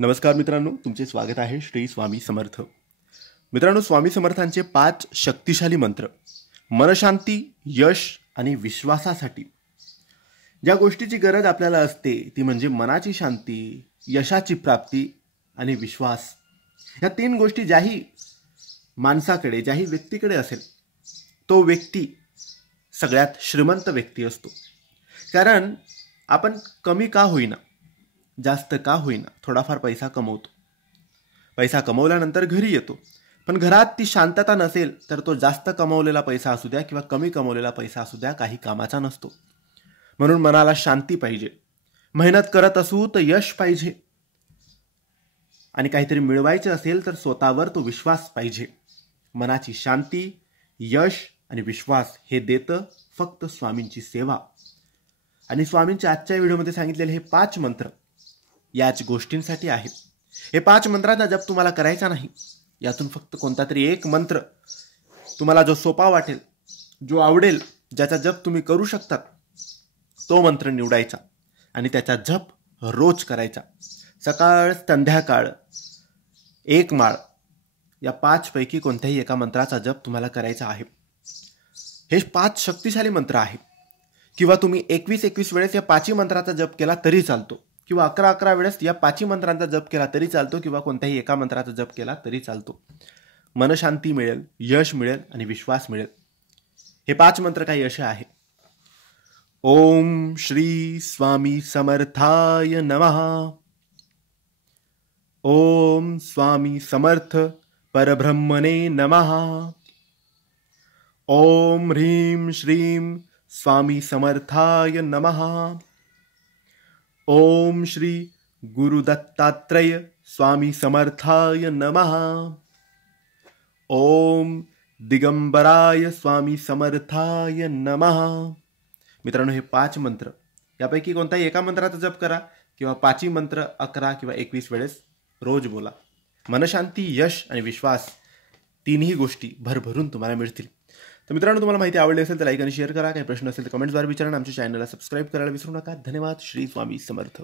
नमस्कार मित्रांनो, तुमचे स्वागत आहे श्री स्वामी समर्थ. मित्रांनो, स्वामी समर्थांचे 5 शक्तिशाली मंत्र मनशांती, यश आणि विश्वासासाठी. ज्या गोष्टीची गरज आपल्याला असते ती म्हणजे मनाची शांती, यशाची प्राप्ती आणि विश्वास. या 3 गोष्टी ज्याही माणसाकडे, ज्याही व्यक्तीकडे असेल, तो व्यक्ती सगळ्यात श्रीमंत व्यक्ती असतो. कारण आपण कमी का होईना, जास्त का होईना, थोडाफार पैसा कमवतो. पैसा कमवल्यानंतर घरी येतो, पण घरात ती शांतता नसेल तर तो जास्त कमवलेला पैसा असू द्या किंवा कमी कमवलेला पैसा असू द्या, काही कामाचा नसतो. म्हणून मनाला शांती पाहिजे. मेहनत करत असू तर यश पाहिजे, आणि काहीतरी मिळवायचे असेल तर स्वतःवर तो विश्वास पाहिजे. मनाची शांती, यश आणि विश्वास हे देतं फक्त स्वामींची सेवा. आणि स्वामींच्या आजच्या व्हिडिओमध्ये सांगितलेले हे 5 मंत्र याच गोष्टींसाठी आहेत. हे 5 मंत्रांचा जप तुम्हाला करायचा नाही. यातून फक्त कोणता तरी एक मंत्र तुम्हाला जो सोपा वाटेल, जो आवडेल, ज्याचा जप तुम्ही करू शकतात, तो मंत्र निवडायचा आणि त्याचा जप रोज करायचा. सकाळ संध्याकाळ 1 माळ, या 5 पैकी कोणत्याही एका मंत्राचा जप तुम्हाला करायचा आहे. हे 5 शक्तिशाली मंत्र आहेत. किंवा तुम्ही 21 वेळेस या 5 मंत्राचा जप केला तरी चालतो, किंवा 11 वेळेस या 5 मंत्रांचा जप केला तरी चालतो, किंवा कोणत्याही एका मंत्राचा जप केला तरी चालतो. मनशांती मिळेल, यश मिळेल आणि विश्वास मिळेल. हे 5 मंत्र काही असे आहे. ओम श्री स्वामी समर्थाय नमः. ओम स्वामी समर्थ परब्रह्मणे नमः. ओम ह्रीं श्रीं स्वामी समर्थाय नमः. ओम श्री गुरुदत्तात्रेय स्वामी समर्थाय नमः. ओम दिगंबराय स्वामी समर्थाय नमः. मित्रांनो, हे 5 मंत्र यापैकी कोणताही एका मंत्राचा जप करा, किंवा 5 मंत्र 11 किंवा 21 वेळेस रोज बोला. मनशांती, यश आणि विश्वास, 3ही गोष्टी भरभरून तुम्हाला मिळतील. तर मित्रांनो, तुम्हाला माहिती आवडली असेल तर लाईक आणि शेअर करा. काही प्रश्न असेल तर कमेंट्सद्वारे विचारा. आमच्या चॅनलला सबस्क्राईब करायला विसरू नका. धन्यवाद. श्री स्वामी समर्थ.